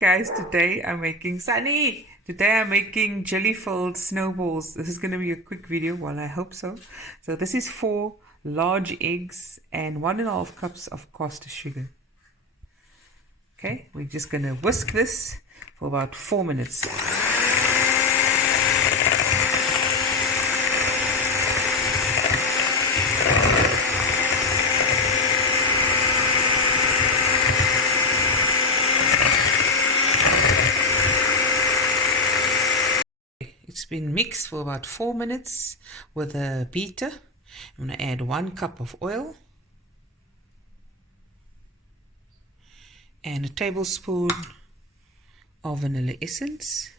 Guys, today I'm making jelly-filled snowballs. This is going to be a quick video. Well, I hope so. So this is 4 large eggs and 1.5 cups of caster sugar. Okay, we're just going to whisk this for about 4 minutes. It's been mixed for about 4 minutes with a beater. I'm going to add 1 cup of oil and a tablespoon of vanilla essence.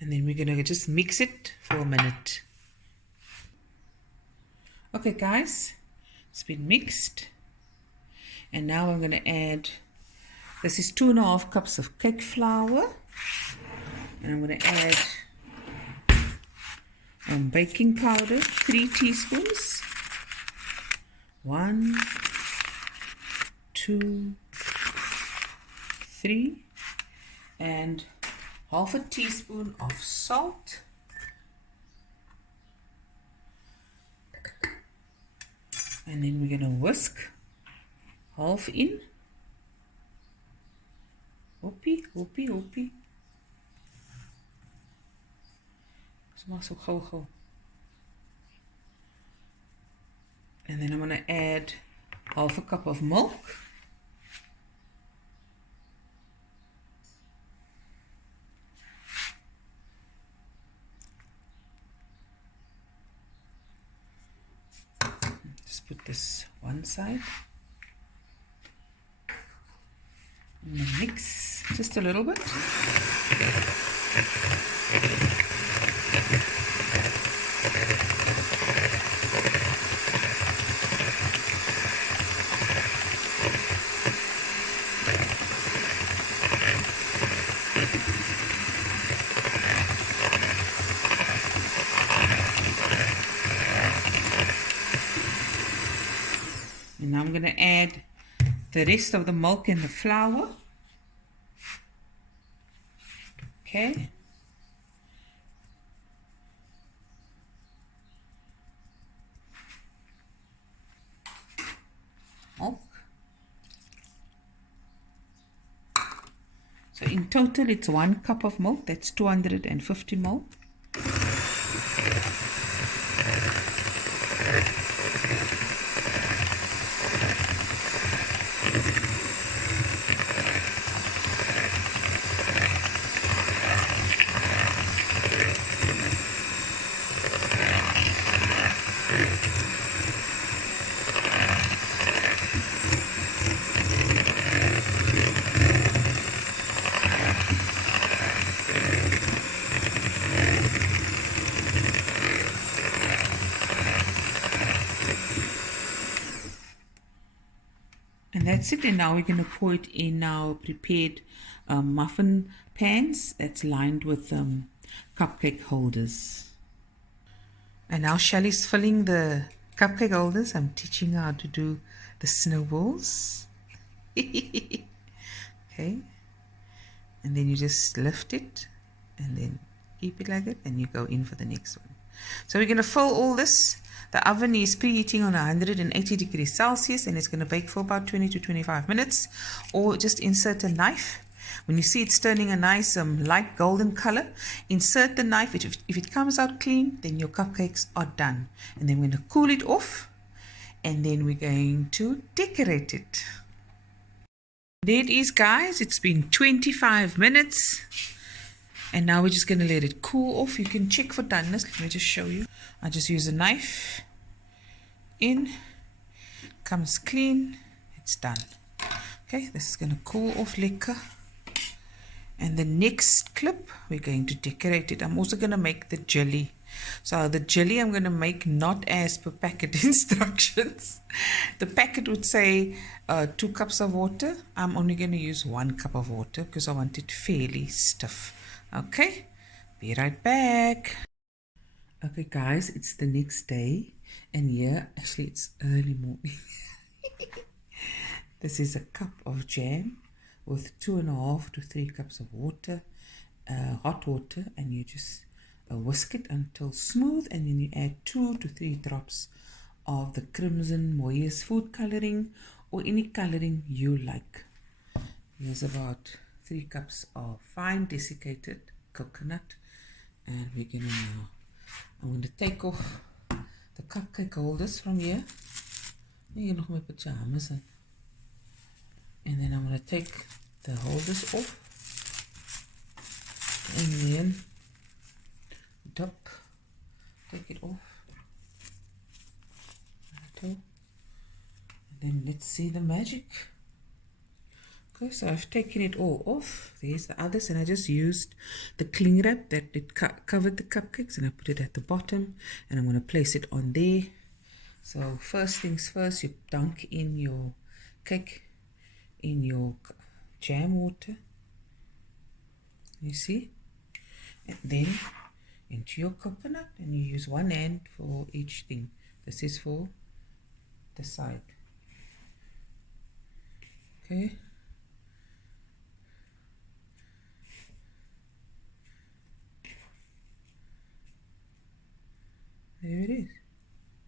And then we're going to just mix it for a minute. Okay guys, it's been mixed. And now I'm going to add, this is 2.5 cups of cake flour. And I'm going to add baking powder, 3 teaspoons. 1, 2, 3. And half a teaspoon of salt. And then we're going to whisk half in. Hoppie, hoppie, hoppie. Smaak so gou. And then I'm going to add half a cup of milk. Just put this one side. And then mix just a little bit. And now I'm going to add the rest of the milk and the flour. Okay. Milk. So in total it's 1 cup of milk. That's 250 ml. And that's it. And now we're going to pour it in our prepared muffin pans that's lined with cupcake holders. And now Shelly's filling the cupcake holders. I'm teaching her how to do the snowballs. Okay. And then you just lift it and then keep it like that and you go in for the next one. So we're going to fill all this. The oven is preheating on 180 degrees Celsius and it's going to bake for about 20 to 25 minutes. Or just insert a knife. When you see it's turning a nice light golden color, insert the knife. If it comes out clean, then your cupcakes are done. And then we're going to cool it off and then we're going to decorate it. There it is, guys. It's been 25 minutes. And now we're just going to let it cool off. You can check for doneness. Let me just show you. I just use a knife. In. Comes clean. It's done. Okay, this is going to cool off lekker. And the next clip, we're going to decorate it. I'm also going to make the jelly. So the jelly I'm going to make not as per packet instructions. The packet would say 2 cups of water. I'm only going to use 1 cup of water because I want it fairly stiff. Okay, be right back. Okay guys, it's the next day and here, actually it's early morning. This is a cup of jam with 2.5 to 3 cups of water, hot water, and you just whisk it until smooth, and then you add 2 to 3 drops of the Crimson Moyes food coloring or any coloring you like. Here's about 3 cups of fine desiccated coconut, and we're gonna now, I'm going to take off the cupcake holders from here. Hier nog my pajamas in. And then I'm going to take the holders off and then take it off. And then let's see the magic. Okay, so I've taken it all off. There's the others, and I just used the cling wrap that it covered the cupcakes, and I put it at the bottom, and I'm going to place it on there. So first things first, you dunk in your cake in your jam water, you see, and then into your coconut, and you use one hand for each thing. This is for the side. Okay, there it is.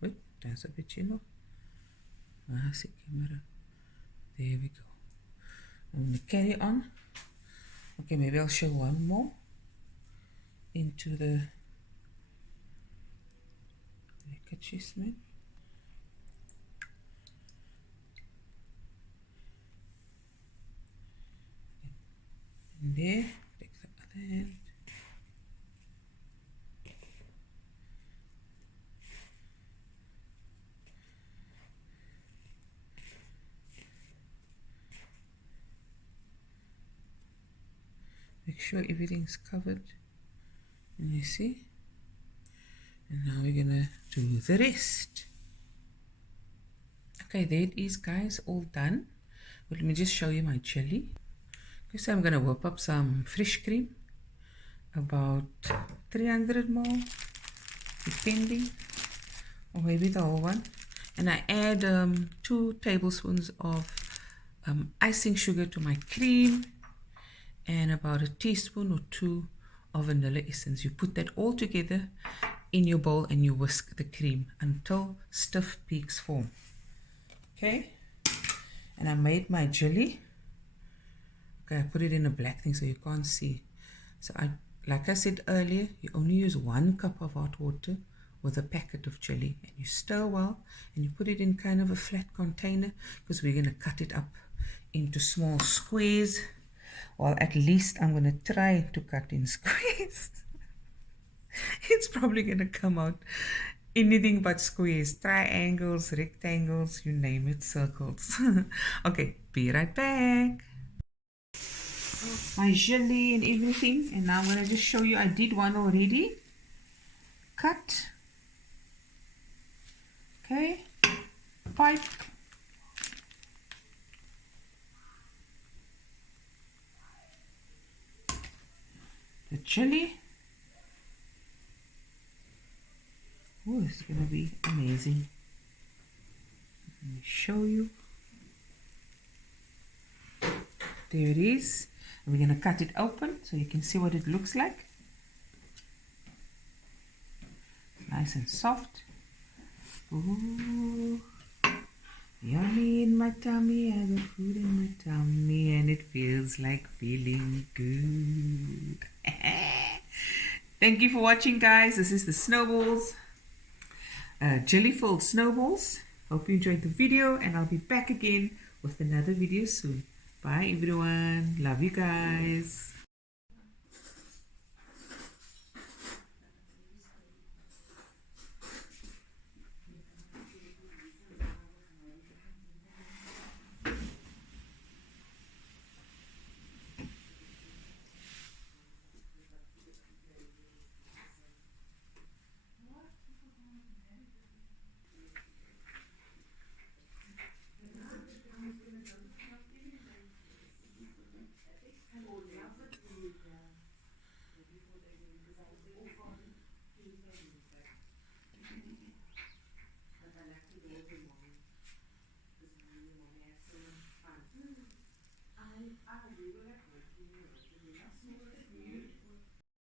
Wait, that's a bit, you know. See camera. There we go. I'm going to carry on. Okay, maybe I'll show one more into the deliciousness. And there, take the other hand. Make sure everything's covered, and you see, and now we're gonna do the rest. Okay, there it is, guys, all done. But let me just show you my jelly. Okay, so I'm gonna whip up some fresh cream, about 300 ml, depending, or maybe the whole one, and I add 2 tablespoons of icing sugar to my cream, and about a teaspoon or 2 of vanilla essence. You put that all together in your bowl, and you whisk the cream until stiff peaks form. Okay, and I made my jelly. Okay, I put it in a black thing so you can't see. So like I said earlier, you only use 1 cup of hot water with a packet of jelly, and you stir well, and you put it in kind of a flat container, because we're going to cut it up into small squares. Well, at least I'm going to try to cut in squares. It's probably going to come out anything but squares, triangles, rectangles, you name it, circles. Okay, be right back. My jelly and everything, and now I'm going to just show you. I did one already. Cut. Okay. Pipe. The chili. Oh, this is going to be amazing. Let me show you. There it is. And we're going to cut it open so you can see what it looks like. Nice and soft. Ooh. Yummy in my tummy. I got food in my tummy, and it feels like feeling good. Thank you for watching, guys. This is the snowballs, jelly filled snowballs. Hope you enjoyed the video, and I'll be back again with another video soon. Bye everyone. Love you guys.